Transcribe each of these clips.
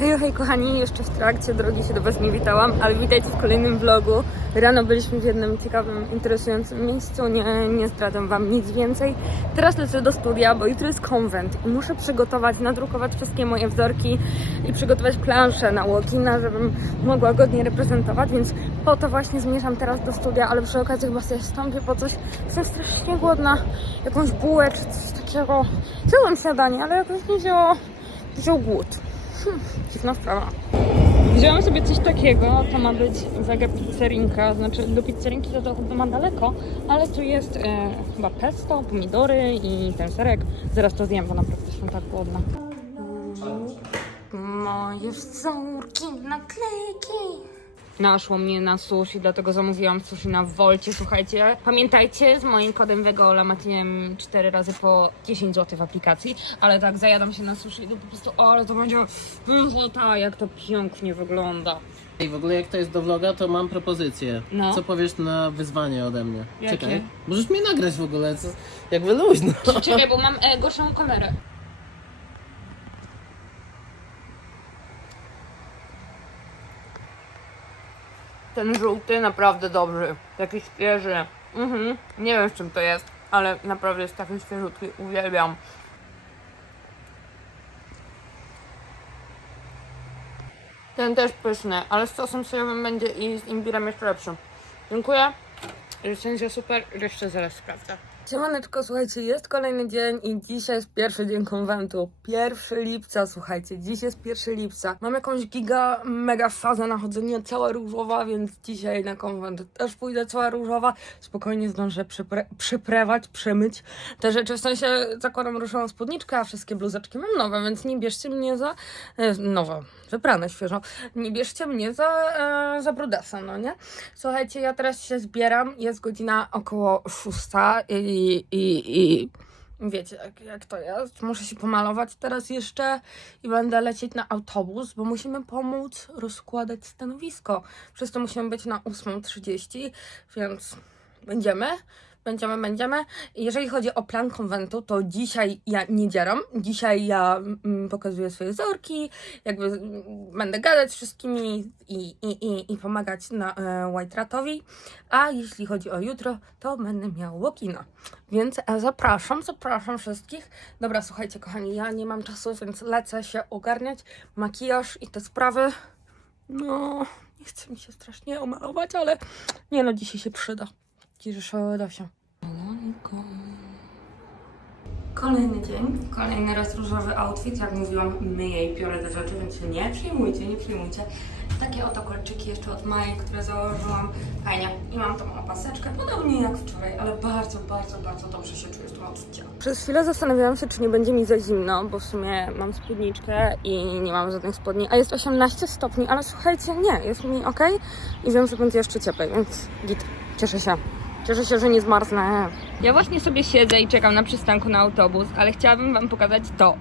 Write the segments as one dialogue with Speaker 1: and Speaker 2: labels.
Speaker 1: Hej, hej kochani, jeszcze w trakcie drogi się do Was nie witałam, ale witajcie w kolejnym vlogu. Rano byliśmy w jednym ciekawym, interesującym miejscu, nie, nie zdradzam Wam nic więcej. Teraz lecę do studia, bo jutro jest konwent i muszę przygotować, nadrukować wszystkie moje wzorki i przygotować planszę na walkina, żebym mogła godnie reprezentować, więc po to właśnie zmierzam teraz do studia, ale przy okazji chyba sobie wstąpię po coś. Jestem strasznie głodna, jakąś bułę czy coś takiego. Wziąłem śniadanie, ale jakoś mi wzięło, wziął głód. Hmm, dziwna sprawa. Sobie coś takiego, to ma być wege pizzerinka, znaczy do pizzerinki to trochę ma daleko, ale tu jest e, chyba pesto, pomidory i ten serek. Zaraz to zjem, bo naprawdę jestem tak głodna. Moje wzorki, naklejki. Naszło mnie na sushi, dlatego zamówiłam sushi na Wolcie. Słuchajcie, pamiętajcie, z moim kodem Vegola macie nie wiem, 4 razy po 10 zł w aplikacji, ale tak zajadam się na sushi, to po prostu, o, ale to będzie pychota, jak to pięknie wygląda.
Speaker 2: I w ogóle jak to jest do vloga, to mam propozycję.
Speaker 1: No.
Speaker 2: Co powiesz na wyzwanie ode mnie?
Speaker 1: Jakie?
Speaker 2: Czekaj. Możesz mnie nagrać w ogóle, co, jakby luźno.
Speaker 1: Czekaj, bo mam e, gorszą kamerę. Ten żółty naprawdę dobry. Taki świeży. Mhm. Nie wiem z czym to jest, ale naprawdę jest taki świeżutki. Uwielbiam. Ten też pyszny, ale z sosem sojowym będzie i z imbirem jeszcze lepszy. Dziękuję. Recenzja super, jeszcze zaraz sprawdzę. Siemaneczko, słuchajcie, jest kolejny dzień i dzisiaj jest pierwszy dzień konwentu. 1 lipca, słuchajcie, dziś jest 1 lipca. Mam jakąś giga, mega fazę na chodzenie, cała różowa, więc dzisiaj na konwent też pójdę cała różowa. Spokojnie zdążę przypre- przyprewać, przemyć te rzeczy. W sensie zakładam różową spódniczkę, a wszystkie bluzeczki mam nowe, więc nie bierzcie mnie za... E, nowe, wyprane świeżo. Nie bierzcie mnie za, e, za brudasa, no nie? Słuchajcie, ja teraz się zbieram, jest godzina około 6 i, i, i wiecie jak, jak to jest. Muszę się pomalować teraz jeszcze i będę lecieć na autobus, bo musimy pomóc rozkładać stanowisko. Przez to musimy być na 8.30, więc będziemy. Będziemy, będziemy. Jeżeli chodzi o plan konwentu, to dzisiaj ja nie dzieram. Dzisiaj ja mm, pokazuję swoje wzorki, jakby mm, będę gadać z wszystkimi i, i, i, i pomagać na e, White Ratowi. A jeśli chodzi o jutro, to będę miał walkina. Więc e, zapraszam, zapraszam wszystkich. Dobra, słuchajcie, kochani, ja nie mam czasu, więc lecę się ogarniać. Makijaż i te sprawy. No, nie chce mi się strasznie omalować, ale nie no, dzisiaj się przyda. Się. Kolejny dzień, kolejny raz różowy outfit. Jak mówiłam, myję i piorę te rzeczy, więc się nie przejmujcie, nie przejmujcie. Takie oto kolczyki jeszcze od Mai, które założyłam. Fajnie. I mam tą opaseczkę, podobnie jak wczoraj, ale bardzo, bardzo, bardzo dobrze się czuję w tym outficie. Przez chwilę zastanawiałam się, czy nie będzie mi za zimno, bo w sumie mam spódniczkę i nie mam żadnych spodni, a jest 18 stopni, ale słuchajcie, nie, jest mi ok i wiem, że będzie jeszcze cieplej, więc git. Cieszę się. Cieszę się, że nie zmarznę. Ja właśnie sobie siedzę i czekam na przystanku na autobus, ale chciałabym Wam pokazać to.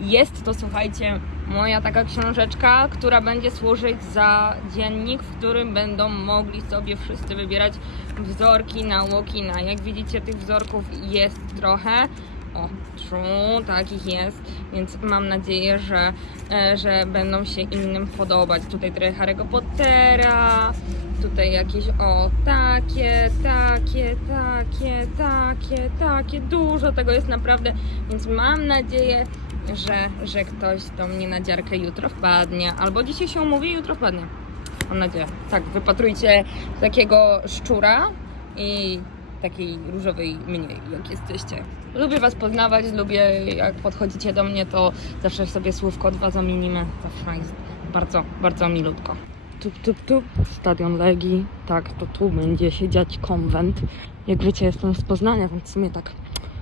Speaker 1: Jest to, słuchajcie, moja taka książeczka, która będzie służyć za dziennik, w którym będą mogli sobie wszyscy wybierać wzorki na walkina. Jak widzicie, tych wzorków jest trochę. O, true, takich jest, więc mam nadzieję, że, e, że będą się innym podobać. Tutaj trochę Harry'ego Pottera, tutaj jakieś o takie, takie, takie, takie, takie, dużo tego jest naprawdę, więc mam nadzieję, że, że ktoś do mnie na dziarkę jutro wpadnie, albo dzisiaj się umówi, jutro wpadnie. Mam nadzieję. Tak, wypatrujcie takiego szczura i takiej różowej mniej, jak jesteście. Lubię Was poznawać, lubię jak podchodzicie do mnie, to zawsze sobie słówko dwa zamienimy. Zawsze jest bardzo, bardzo milutko. Tup, tup, tup. Stadion Legii. Tak, to tu będzie się dziać konwent. Jak wiecie, jestem z Poznania, więc w sumie tak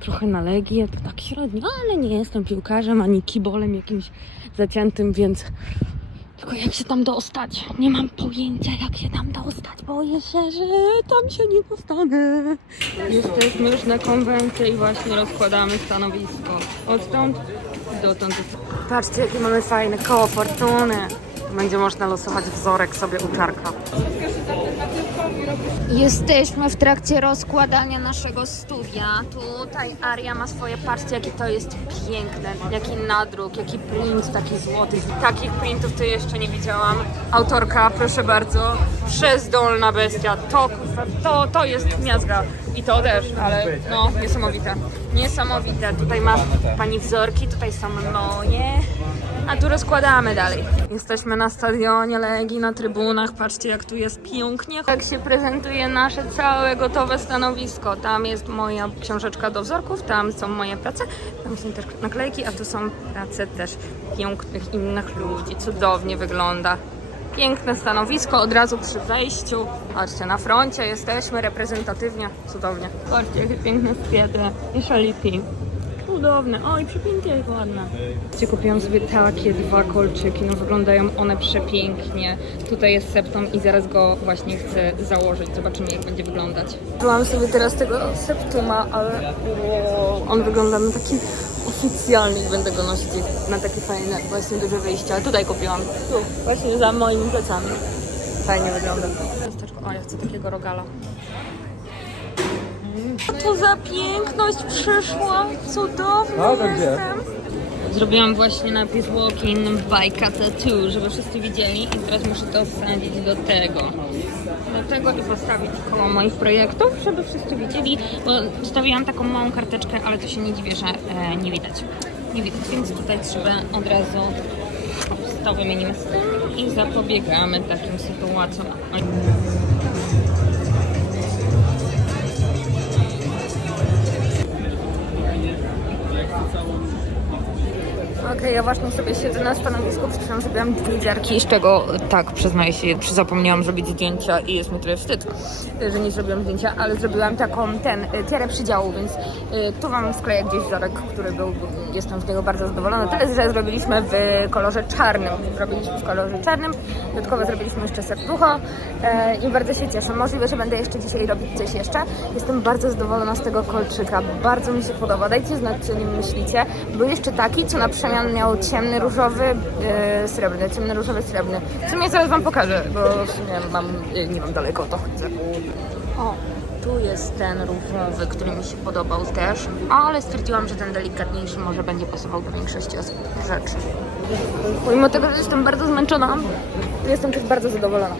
Speaker 1: trochę na Legię, to tak średnio, ale nie jestem piłkarzem ani kibolem jakimś zaciętym, więc tylko jak się tam dostać? Nie mam pojęcia, jak się tam dostać. Boję się, że tam się nie dostanę. Jesteśmy już na konwencie i właśnie rozkładamy stanowisko. Odtąd dotąd. Patrzcie, jakie mamy fajne koło fortuny. Będzie można losować wzorek sobie u czarka. Jesteśmy w trakcie rozkładania naszego studia. Tutaj Aria ma swoje, patrzcie jakie to jest piękne, jaki nadruk, jaki print taki złoty. Takich printów to jeszcze nie widziałam. Autorka, proszę bardzo, przezdolna bestia. To, to, to jest miazga. I to też, ale no, niesamowite. Niesamowite. Tutaj ma pani wzorki, tutaj są moje. A tu rozkładamy dalej. Jesteśmy na stadionie Legii, na trybunach. Patrzcie, jak tu jest pięknie. Jak się prezentuje nasze całe gotowe stanowisko. Tam jest moja książeczka do wzorków, tam są moje prace, tam są też naklejki, a tu są prace też pięknych innych ludzi. Cudownie wygląda. Piękne stanowisko od razu przy wejściu. Patrzcie, na froncie jesteśmy reprezentatywnie. Cudownie. Patrzcie, jakie piękne kwiaty i szaliki. Cudowne. Oj, przepięknie jak ładne. Kupiłam sobie takie dwa kolczyki, no wyglądają one przepięknie. Tutaj jest septum i zaraz go właśnie chcę założyć. Zobaczymy jak będzie wyglądać. Byłam sobie teraz tego septuma, ale wow, on wygląda na taki oficjalny i będę go nosić na takie fajne właśnie duże wyjścia. Tutaj kupiłam. Tu, właśnie za moimi plecami. Fajnie wygląda. O, ja chcę takiego rogala. Co za piękność przyszła! Cudowna jestem! Zrobiłam właśnie napis walk-in bajka tattoo, żeby wszyscy widzieli i teraz muszę to wsadzić do tego. Do tego i postawić koło moich projektów, żeby wszyscy widzieli, bo stawiłam taką małą karteczkę, ale to się nie dziwię, że e, nie widać. Nie widać, więc tutaj trzeba od razu to wymienimy z tym i zapobiegamy takim sytuacjom. Okej, ja właśnie sobie siedzę na stanowisku, przed chwilą zrobiłam dwie dziarki, z czego tak, przyznaję się, zapomniałam zrobić zdjęcia i jest mi trochę wstyd, że nie zrobiłam zdjęcia, ale zrobiłam taką, ten, y, tiarę przydziału, więc y, tu wam skleję gdzieś wzorek, który był, jestem z niego bardzo zadowolona. Tyle, że zrobiliśmy w kolorze czarnym, zrobiliśmy w kolorze czarnym, dodatkowo zrobiliśmy jeszcze serducho e, i bardzo się cieszę. Możliwe, że będę jeszcze dzisiaj robić coś jeszcze. Jestem bardzo zadowolona z tego kolczyka, bardzo mi się podoba. Dajcie znać, co o nim myślicie. Był jeszcze taki, co na przemian miał ciemny różowy, e, srebrny, ciemny różowy, srebrny. W sumie zaraz wam pokażę, bo w sumie mam, nie mam daleko, to chcę. O, tu jest ten różowy, który mi się podobał też, ale stwierdziłam, że ten delikatniejszy może będzie pasował do większości osób rzeczy. Pomimo tego, że jestem bardzo zmęczona, jestem też bardzo zadowolona.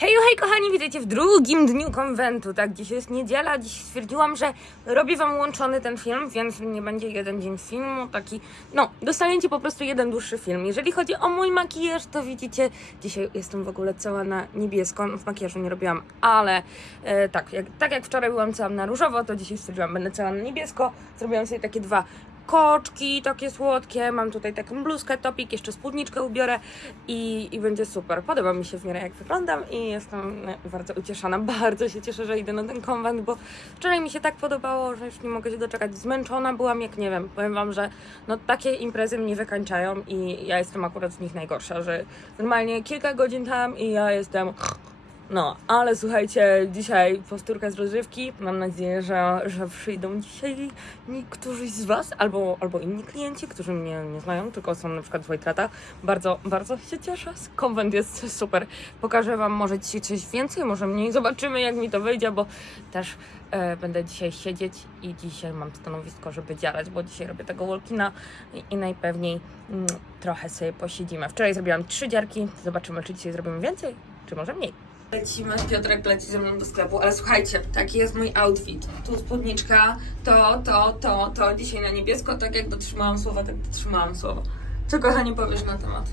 Speaker 1: Hej, hej kochani, witajcie w drugim dniu konwentu, tak? Dziś jest niedziela, dziś stwierdziłam, że robię wam łączony ten film, więc nie będzie jeden dzień filmu, taki, no, dostaniecie po prostu jeden dłuższy film. Jeżeli chodzi o mój makijaż, to widzicie, dzisiaj jestem w ogóle cała na niebiesko, w makijażu nie robiłam, ale e, tak, jak, tak jak wczoraj byłam cała na różowo, to dzisiaj stwierdziłam, będę cała na niebiesko, zrobiłam sobie takie dwa koczki takie słodkie, mam tutaj taką bluzkę, topik, jeszcze spódniczkę ubiorę i, i będzie super. Podoba mi się w miarę jak wyglądam i jestem e, bardzo ucieszona. Bardzo się cieszę, że idę na ten konwent, bo wczoraj mi się tak podobało, że już nie mogę się doczekać. Zmęczona byłam jak nie wiem. Powiem Wam, że no, takie imprezy mnie wykańczają i ja jestem akurat z nich najgorsza, że normalnie kilka godzin tam i ja jestem no, ale słuchajcie, dzisiaj powtórka z rozrywki. Mam nadzieję, że, że przyjdą dzisiaj niektórzy z Was, albo, albo inni klienci, którzy mnie nie znają, tylko są na przykład w Wojtratach. Bardzo, bardzo się cieszę. Konwent jest super. Pokażę Wam może dzisiaj coś więcej, może mniej. Zobaczymy, jak mi to wyjdzie, bo też e, będę dzisiaj siedzieć i dzisiaj mam stanowisko, żeby działać, bo dzisiaj robię tego walkina i, i najpewniej mm, trochę sobie posiedzimy. Wczoraj zrobiłam trzy dziarki. Zobaczymy, czy dzisiaj zrobimy więcej, czy może mniej. Lecimy, Piotrek leci ze mną do sklepu, ale słuchajcie, taki jest mój outfit. Tu spódniczka, to, to, to, to, dzisiaj na niebiesko, tak jak dotrzymałam słowa, tak dotrzymałam słowa. Co kochanie powiesz na temat?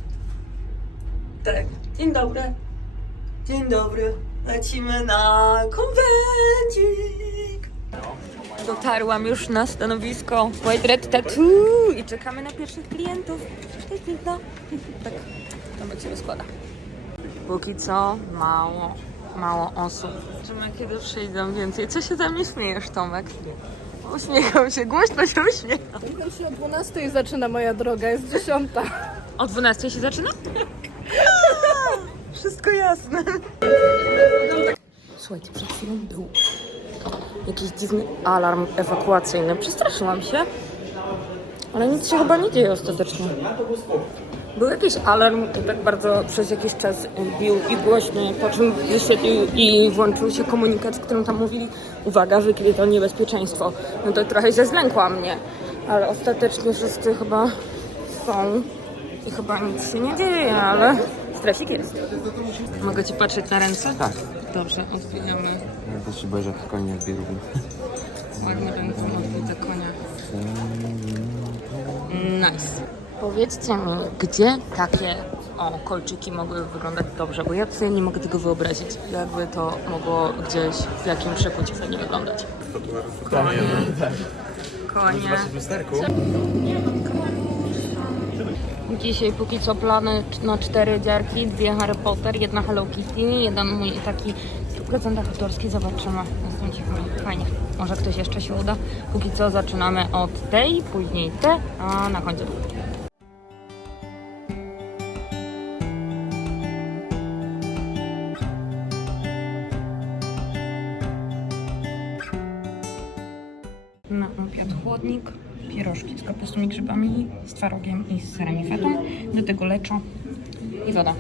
Speaker 1: Tak, dzień dobry. Dzień dobry. Lecimy na konwencik. Dotarłam już na stanowisko White Red Tattoo i czekamy na pierwszych klientów. Piękna. Tak, to się rozkłada. Póki co mało, mało osób. Zobaczymy kiedy przyjdą więcej. Co się ze mnie śmiejesz, Tomek? Uśmiecham się, głośno się uśmiecham.
Speaker 3: Tylko się o 12 zaczyna moja droga, jest 10.
Speaker 1: O 12 się zaczyna? Wszystko jasne. Słuchajcie, przed chwilą był jakiś dziwny alarm ewakuacyjny. Przestraszyłam się, ale nic się chyba nie dzieje ostatecznie. Był jakiś alarm i tak bardzo przez jakiś czas bił i głośny, po czym wyświetlił i włączył się komunikat, w którym tam mówili uwaga, wykryto niebezpieczeństwo. No to trochę się zlękła mnie, ale ostatecznie wszyscy chyba są i chyba nic się nie dzieje, ale stresik jest. Mogę Ci patrzeć na ręce?
Speaker 4: Tak.
Speaker 1: Dobrze, odbijamy.
Speaker 4: Ja też się boję, że konie jak bierą.
Speaker 1: Ładnie ręką odbite konia. Nice. Powiedzcie mi, gdzie takie o, kolczyki mogły wyglądać dobrze, bo ja sobie nie mogę tego wyobrazić, jakby to mogło gdzieś w jakim przekucie fajnie wyglądać. Konie. Konie. Dzisiaj póki co plany na cztery dziarki, dwie Harry Potter, jedna Hello Kitty, jeden mój taki 100% autorski, zobaczymy. Jestem ciekawa. Fajnie. Może ktoś jeszcze się uda. Póki co zaczynamy od tej, później te, a na końcu. Twarogiem i z serem i fetą, do tego leczo i woda.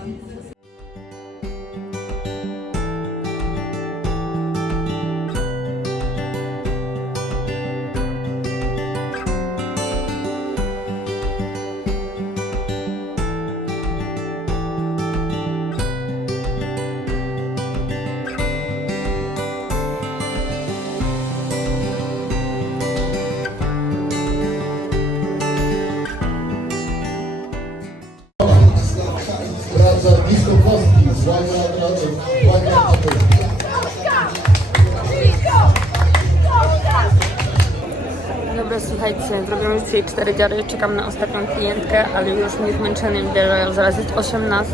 Speaker 1: Dzisiaj cztery dziary, czekam na ostatnią klientkę, ale już mnie zmęczony bierze, zaraz jest 18.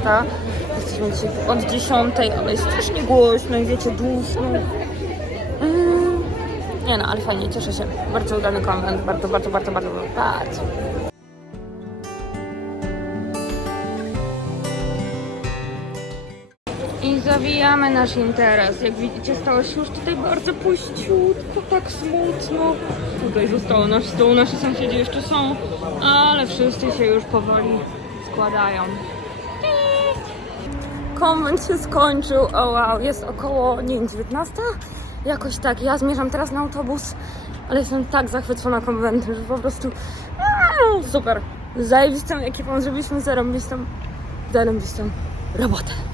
Speaker 1: Jesteśmy dzisiaj od 10, ale jest strasznie głośno i wiecie, dłużno. Mm. Nie no, ale fajnie, cieszę się. Bardzo udany konwent, bardzo, bardzo, bardzo, bardzo, bardzo. I zawijamy nasz interes. Jak widzicie, stało się już tutaj bardzo puściutko, tak smutno. Tutaj zostało nasz stół, nasi sąsiedzi jeszcze są, ale wszyscy się już powoli składają. Konwent się skończył, o wow, jest około, nie wiem, 19? Jakoś tak, ja zmierzam teraz na autobus, ale jestem tak zachwycona konwentem, że po prostu super. Zajebistą ekipą zrobiliśmy zarobistą, zarobistą robotę.